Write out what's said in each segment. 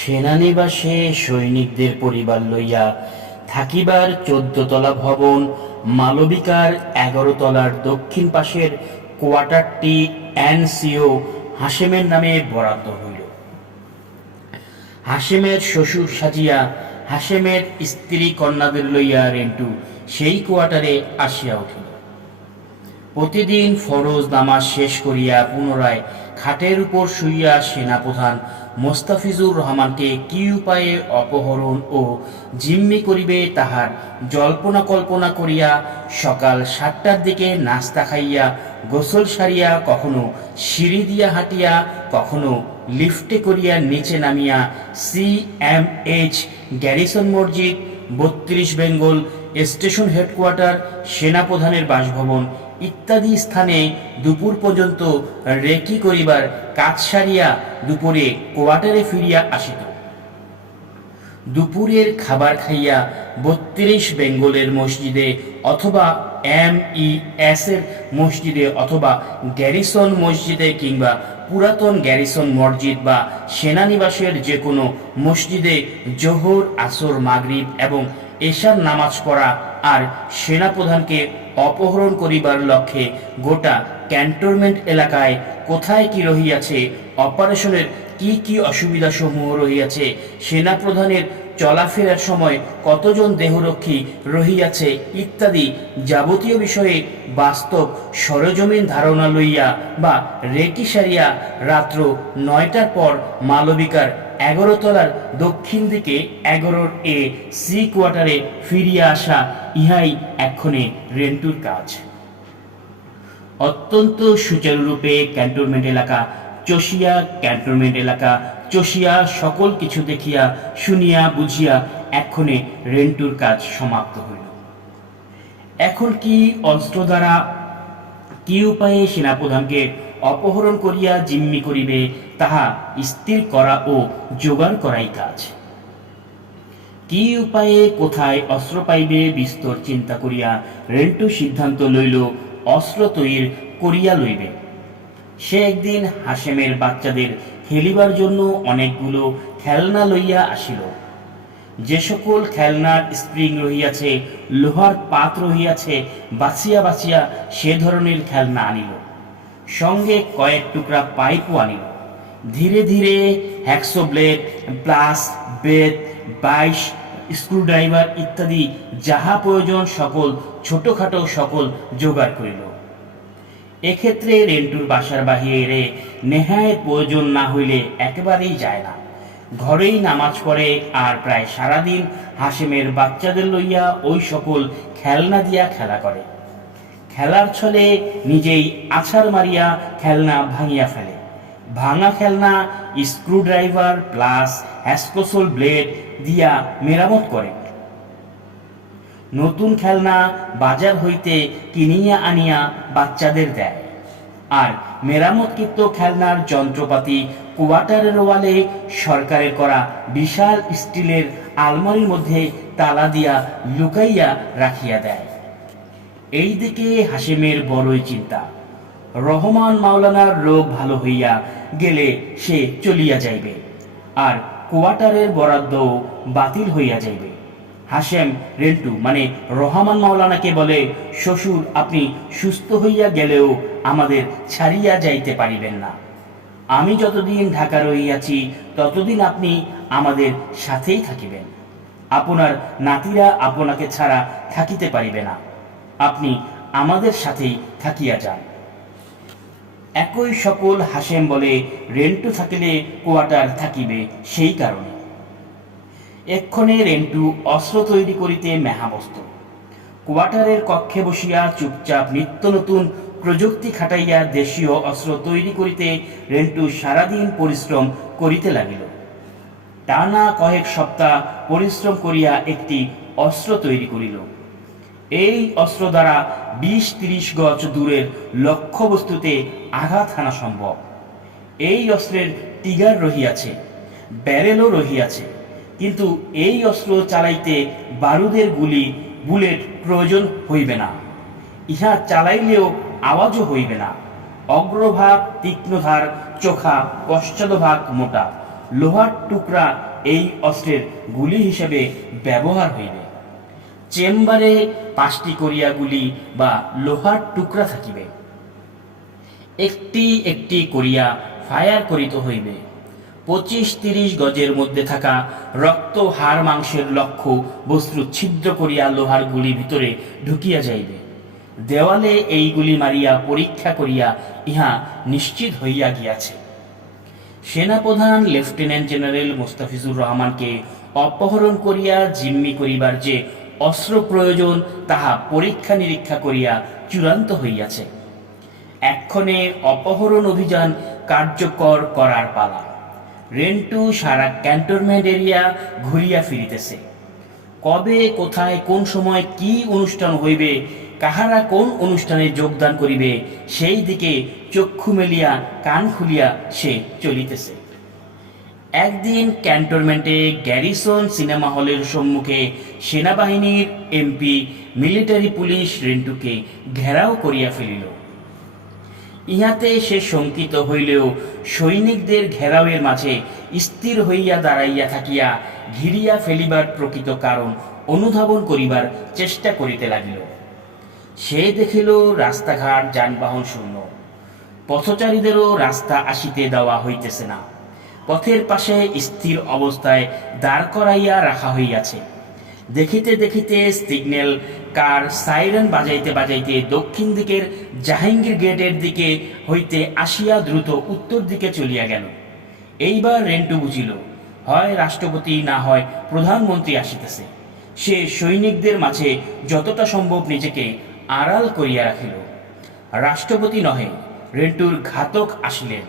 সেনানিবাসে সৈনিকদের পরিবার লইয়া থাকিবার চোদ্দতলা ভবন, মালবিকার এগারো তলার দক্ষিণ পাশের কোয়ার্টারটি এনসিও হাসেমের নামে বরাদ্দ হইল। হাসেমের শ্বশুর সাজিয়া হাসেমের স্ত্রী কন্যাদের লইয়া রেন্টু সেই কোয়ার্টারে আসিয়া উঠিল। প্রতিদিন ফরজ নামাজ শেষ করিয়া পুনরায় খাটের উপর শুইয়া সেনাপ্রধান মোস্তাফিজুর রহমানকে কি উপায়ে অপহরণ ও জিম্মি করিবে তাহার জল্পনা কল্পনা করিয়া সকাল সাতটার দিকে নাস্তা খাইয়া গোসল সারিয়া কখনো সিঁড়ি দিয়া হাঁটিয়া, কখনো লিফটে করিয়া নিচে নামিয়া সি এম এইচ গ্যারিসন মসজিদ, বত্রিশ বেঙ্গল স্টেশন হেডকোয়ার্টার, সেনাপ্রধানের বাসভবন ইত্যাদি স্থানে দুপুর পর্যন্ত রেকি করিবার কাজ সারিয়া দুপুরে কোয়ার্টারে ফিরিয়া আসিত। দুপুরের খাবার খাইয়া বত্রিশ বেঙ্গলের মসজিদে অথবা এম ই এস এর মসজিদে অথবা গ্যারিসন মসজিদে কিংবা পুরাতন গ্যারিসন মসজিদ বা সেনানিবাসের যে কোনো মসজিদে জোহর, আসর, মাগরিব এবং এশার নামাজ পড়া আর সেনাপ্রধানকে অপহরণ করিবার লক্ষ্যে গোটা ক্যান্টনমেন্ট এলাকায় কোথায় কি রহিয়াছে, অপারেশনের কি কি অসুবিধা সমূহ রহিয়াছে, সেনাপ্রধানের চলাফেরার সময় কতজন দেহরক্ষী রহিয়াছে ইত্যাদি যাবতীয় বিষয়ে বাস্তব সরজমিন ধারণা লইয়া বা রেকি সারিয়া রাত্র নয়টার পর মালবিকার এগারো তলার দক্ষিণ দিকে এগারোর এ সি কোয়ার্টারে ফিরিয়া আসা ইহাই এক্ষণে রেন্টুর কাজ। অত্যন্ত সুচারুরূপে ক্যান্টনমেন্ট এলাকা, চষিয়া ক্যান্টনমেন্ট এলাকা চষিয়া সকল কিছু দেখিয়া, শুনিয়া, বুঝিয়া এক্ষণে রেন্টুর কাজ সমাপ্ত হইল। এখন কি অস্ত্র দ্বারা কি উপায়ে সেনাপ্রধানকে অপহরণ করিয়া জিম্মি করিবে, তাহা স্থির করা ও জোগাড় করাই কাজ। কি উপায়ে, কোথায় অস্ত্র পাইবে বিস্তর চিন্তা করিয়া রেন্টু সিদ্ধান্ত লইল, অস্ত্র তৈরি করিয়া লইবে। সে একদিন হাসেমের বাচ্চাদের খেলিবার জন্য অনেকগুলো খেলনা লইয়া আসিল। যে সকল খেলনার স্প্রিং রহিয়াছে, লোহার পাত রহিয়াছে, বাছিয়া বাছিয়া সে ধরনের খেলনা আনিল। সঙ্গে কয়েক টুকরা পাইপও আনিল। ধীরে ধীরে হ্যাক্সো ব্লেড প্লাস বেত, বাইশ, স্ক্রুড্রাইভার ইত্যাদি যাহা প্রয়োজন সকল ছোটখাটো সকল জোগাড় করিল। এক্ষেত্রে রেন্টুর বাসার বাহিরে নেহায়ের প্রয়োজন না হইলে একেবারেই যায় না। ঘরেই নামাজ পড়ে আর প্রায় সারাদিন হাসেমের বাচ্চাদের লইয়া ওই সকল খেলনা দিয়া খেলা করে। খেলার ছলে নিজেই আছাড় মারিয়া খেলনা ভাঙিয়া ফেলে। ভাঙা খেলনা, স্ক্রুড্রাইভার প্লাস হ্যাসকোসল ব্লেড দিয়া মেরামত করে। নতুন খেলনা বাজার হইতে কিনিয়া আনিয়া বাচ্চাদের দেয়। আর মেরামতকৃত খেলনার যন্ত্রপাতি কোয়ার্টারের ওয়ালে সরকারের করা বিশাল স্টিলের আলমারির মধ্যে তালা দিয়া লুকাইয়া রাখিয়া দেয়। এই দিকে হাসেমের বড়ই চিন্তা। রহমান মাওলানার রোগ ভালো হইয়া গেলে সে চলিয়া যাইবে, আর কোয়ার্টারের বরাদ্দ বাতিল হইয়া যাইবে। হাসেম রেন্টু মানে রহমান মাওলানাকে বলে, শ্বশুর, আপনি সুস্থ হইয়া গেলেও আমাদের ছাড়িয়া যাইতে পারিবেন না। আমি যতদিন ঢাকা রহিয়াছি, ততদিন আপনি আমাদের সাথেই থাকিবেন। আপনার নাতিরা আপনাকে ছাড়া থাকিতে পারিবে না। আপনি আমাদের সাথেই থাকিয়া যান। একই সকল হাসেম বলে, রেন্টু থাকিলে কোয়ার্টার থাকিবে সেই কারণে। এক্ষণে রেন্টু অস্ত্র তৈরি করিতে মেহাবস্ত কোয়ার্টারের কক্ষে বসিয়া চুপচাপ নিত্য নতুন প্রযুক্তি খাটাইয়া দেশীয় অস্ত্র তৈরি করিতে রেন্টু সারাদিন পরিশ্রম করিতে লাগিল। টানা কয়েক সপ্তাহ পরিশ্রম করিয়া একটি অস্ত্র তৈরি করিল। এই অস্ত্র দ্বারা বিশ তিরিশ গজ দূরের লক্ষ্যবস্তুতে আঘাত হানা সম্ভব। এই অস্ত্রের টিগার রহিয়াছে, ব্যারেলও রহিয়াছে। কিন্তু এই অস্ত্র চালাইতে বারুদের গুলি বুলেট প্রয়োজন হইবে না। ইহা চালাইলেও আওয়াজও হইবে না। অগ্রভাগ, তীক্ষ্ণধার, চোখা, পশ্চাদভাগ মোটা, লোহার টুকরা এই অস্ত্রের গুলি হিসেবে ব্যবহার হইবে। চেম্বারে পাঁচটি করিয়া গুলি বা লোহার টুকরা থাকিবে। একটি একটি করিয়া ফায়ার করিতে হইবে। পঁচিশ তিরিশ গজের মধ্যে থাকা রক্ত, হাড়, মাংসের লক্ষ্য বস্তু ছিদ্র করিয়া লোহার গুলি ভিতরে ঢুকিয়া যাইবে। দেওয়ালে এই গুলি মারিয়া পরীক্ষা করিয়া ইহা নিশ্চিত হইয়া গিয়াছে। সেনাপ্রধান লেফটেন্যান্ট জেনারেল মোস্তাফিজুর রহমানকে অপহরণ করিয়া জিম্মি করিবার যে অস্ত্র প্রয়োজন, তাহা পরীক্ষা নিরীক্ষা করিয়া চূড়ান্ত হইয়াছে। এক্ষণে অপহরণ অভিযান কার্যকর করার পালা। রেন্টু সারা ক্যান্টনমেন্ট এরিয়া ঘুরিয়া ফিরিতেছে। কবে, কোথায়, কোন সময় কি অনুষ্ঠান হইবে, কাহারা কোন অনুষ্ঠানে যোগদান করিবে, সেই দিকে চক্ষু মেলিয়া, কান খুলিয়া সে চলিতেছে। একদিন ক্যান্টনমেন্টে গ্যারিসন সিনেমা হলের সম্মুখে সেনাবাহিনীর এমপি, মিলিটারি পুলিশ রেন্টুকে ঘেরাও করিয়া ফেলিল। ইহাতে সে শঙ্কিত হইলেও সৈনিকদের ঘেরাওয়ের মাঝে স্থির হইয়া দাঁড়াইয়া থাকিয়া ঘিরিয়া ফেলিবার প্রকৃত কারণ অনুধাবন করিবার চেষ্টা করিতে লাগিল। সে দেখিল রাস্তাঘাট, যানবাহন শূন্য। পথচারীদেরও রাস্তা আসিতে দেওয়া হইতেছে না। পথের পাশে স্থির অবস্থায় দাঁড় করাইয়া রাখা হইয়াছে। দেখিতে দেখিতে সিগন্যাল, কার সাইরেন বাজাইতে বাজাইতে দক্ষিণ দিকের জাহাঙ্গীর গেটের দিকে হইতে আসিয়া দ্রুত উত্তর দিকে চলিয়া গেল। এইবার রেন্টু বুঝিল, হয় রাষ্ট্রপতি না হয় প্রধানমন্ত্রী আসিতেছে। সে সৈনিকদের মাঝে যতটা সম্ভব নিজেকে আড়াল করিয়া রাখিল। রাষ্ট্রপতি নহে, রেন্টুর ঘাতক আসিলেন,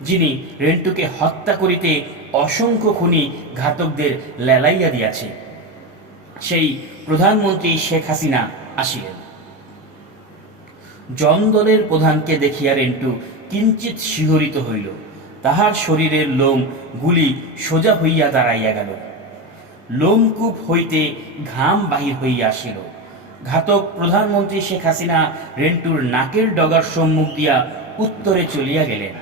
যিনি রেন্টুকে হত্যা করিতে অসংখ্য খুনি ঘাতকদের লেলাইয়া দিয়াছে। সেই প্রধানমন্ত্রী শেখ হাসিনা আসিলেন। জনদলের প্রধানকে দেখিয়া রেন্টু কিঞ্চিত শিহরিত হইল। তাহার শরীরের লোম গুলি সোজা হইয়া দাঁড়াইয়া গেল। লোমকূপ হইতে ঘাম বাহির হইয়া আসিল। ঘাতক প্রধানমন্ত্রী শেখ হাসিনা রেন্টুর নাকের ডগার সম্মুখ দিয়া উত্তরে চলিয়া গেলেন।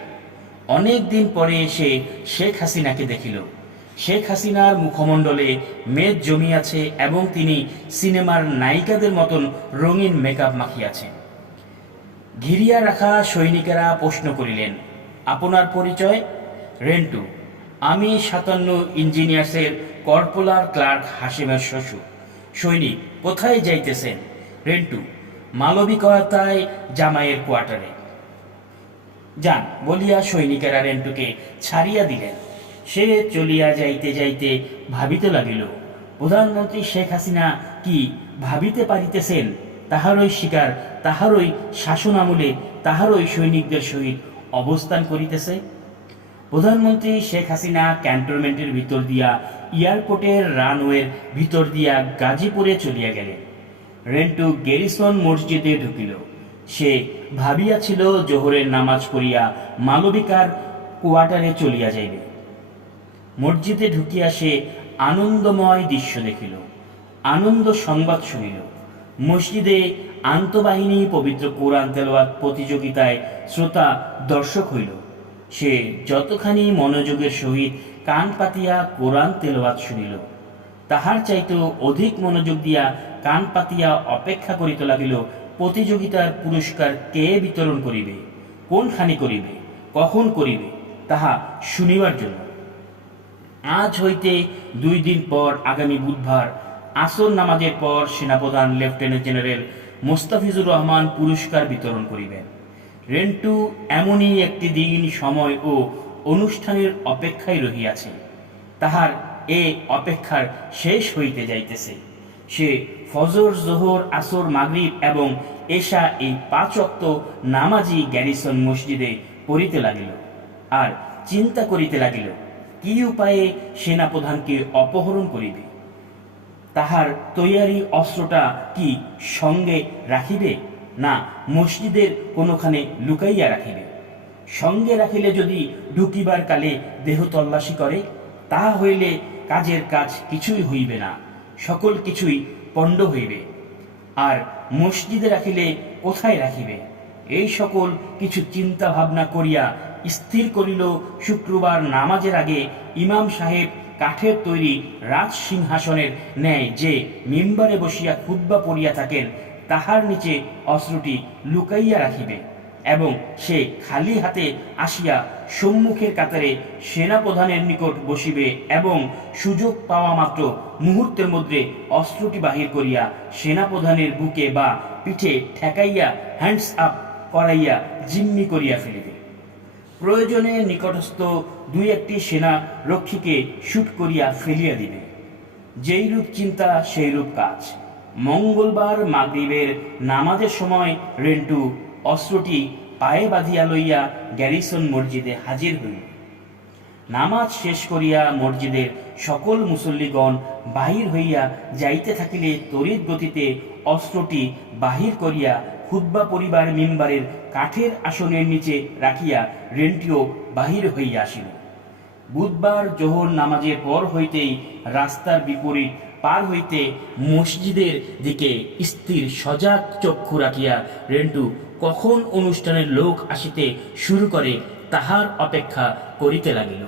অনেক দিন পরে এসে শেখ হাসিনাকে দেখিল। শেখ হাসিনার মুখমণ্ডলে মেদ জমিয়াছে এবং তিনি সিনেমার নায়িকাদের মতন রঙিন মেকআপ মাখিয়াছেন ঘিরিয়া রাখা সৈনিকেরা প্রশ্ন করিলেন, আপনার পরিচয়? রেন্টু, আমি সাতান্ন ইঞ্জিনিয়ার্সের কর্পোলার ক্লার্ক হাসিমের শ্বশুর। সৈনিক, কোথায় যাইতেছেন? রেন্টু মালবিকতায় জামাইয়ের কোয়ার্টারে। যান, বলিয়া সৈনিকেরা রেন্টুকে ছাড়িয়া দিলেন। সে চলিয়া যাইতে যাইতে ভাবিতে লাগিল, প্রধানমন্ত্রী শেখ হাসিনা কি ভাবিতে পারিতেছেন? তাহারই শিকার, তাহারই শাসন আমলে তাহারই সৈনিকদের সহিত অবস্থান করিতেছে? প্রধানমন্ত্রী শেখ হাসিনা ক্যান্টনমেন্টের ভিতর দিয়া এয়ারপোর্টের রানওয়ের ভিতর দিয়া গাজীপুরে চলিয়া গেলেন। রেন্টু গেরিসন মসজিদে ঢুকিল। সে ভাবিয়াছিল জোহরের নামাজ পড়িয়া মালবিকার কোয়ার্টারে চলিয়া যাইবে। মসজিদে ঢুকিয়া সে আনন্দময় দৃশ্য দেখিল। আনন্দ সংবাদ শুনিল। মসজিদে আন্তঃবাহিনী পবিত্র কোরআন তেলাওয়াত প্রতিযোগিতায় শ্রোতা দর্শক হইল। সে যতখানি মনোযোগের সহিত কান পাতিয়া কোরআন তেলাওয়াত শুনিল, তাহার চাইতে অধিক মনোযোগ দিয়া কান পাতিয়া অপেক্ষা করিতে লাগিল, প্রতিযোগিতার পুরস্কার কে বিতরণ করিবে, কোনখানি করিবে, কখন করিবে, তাহা শুনিবার জন্য। আজ হইতে দুই দিন পর আগামী বুধবার আসর নামাজের পর সেনাপ্রধান লেফটেন্যান্ট জেনারেল মোস্তাফিজুর রহমান পুরস্কার বিতরণ করিবেন। রেন্টু, এমনই একটি দিন, সময় ও অনুষ্ঠানের অপেক্ষায় রহিয়াছে। তাহার এ অপেক্ষার শেষ হইতে যাইতেছে। সে ফজর, জোহর, আসর, মাগরিব এবং এশা এই পাঁচ অক্ত নামাজি গ্যারিসন মসজিদে পড়িতে লাগিল আর চিন্তা করিতে লাগিল কি উপায়ে সেনাপ্রধানকে অপহরণ করিবে? তাহার তৈয়ারি অস্ত্রটা কি সঙ্গে রাখিবে, না মসজিদের কোনোখানে লুকাইয়া রাখিবে? সঙ্গে রাখিলে যদি ঢুকিবার কালে দেহ তল্লাশি করে তাহা হইলে কাজের কাজ কিছুই হইবে না, সকল কিছুই পণ্ড হইবে। আর মসজিদে রাখিলে কোথায় রাখিবে? এই সকল কিছু চিন্তা ভাবনা করিয়া স্থির করিল শুক্রবার নামাজের আগে ইমাম সাহেব কাঠের তৈরি রাজ সিংহাসনের ন্যায় যে মিম্বারে বসিয়া ক্ষুদ্বা পড়িয়া থাকেন, তাহার নিচে অস্ত্রটি লুকাইয়া রাখিবে এবং সে খালি হাতে আসিয়া সম্মুখের কাতারে সেনাপ্রধানের নিকট বসিবে এবং সুযোগ পাওয়া মাত্র মুহূর্তের মধ্যে অস্ত্রটি বাহির করিয়া সেনাপ্রধানের বুকে বা পিঠে ঠেকাইয়া হ্যান্ডস আপ করাইয়া জিম্মি করিয়া ফেলিবে। প্রয়োজনে নিকটস্থ দুই একটি সেনা রক্ষীকে শুট করিয়া ফেলিয়া দিবে। যেই রূপ চিন্তা, সেই রূপ কাজ। মঙ্গলবার মাগরিবের নামাজের সময় রেন্টু অস্ত্রটি পায়ে বাঁধিয়া লইয়া গ্যারিসন মসজিদে হাজির হইল। নামাজ শেষ করিয়া মসজিদের সকল মুসল্লিগণ বাহির হইয়া যাইতে থাকিলে, তড়িৎ গতিতে অস্ত্রটি বাহির করিয়া খুদ্া পরিবার মিম্বারের কাঠের আসনের নিচে রাখিয়া রেন্টিও বাহির হইয়া আসিল। বুধবার জোহর নামাজের পর হইতেই রাস্তার বিপরীত পার হইতে মসজিদের দিকে স্থির সজাগ চক্ষু রাখিয়া রেন্টু কখন অনুষ্ঠানের লোক আসিতে শুরু করে তাহার অপেক্ষা করিতে লাগিল।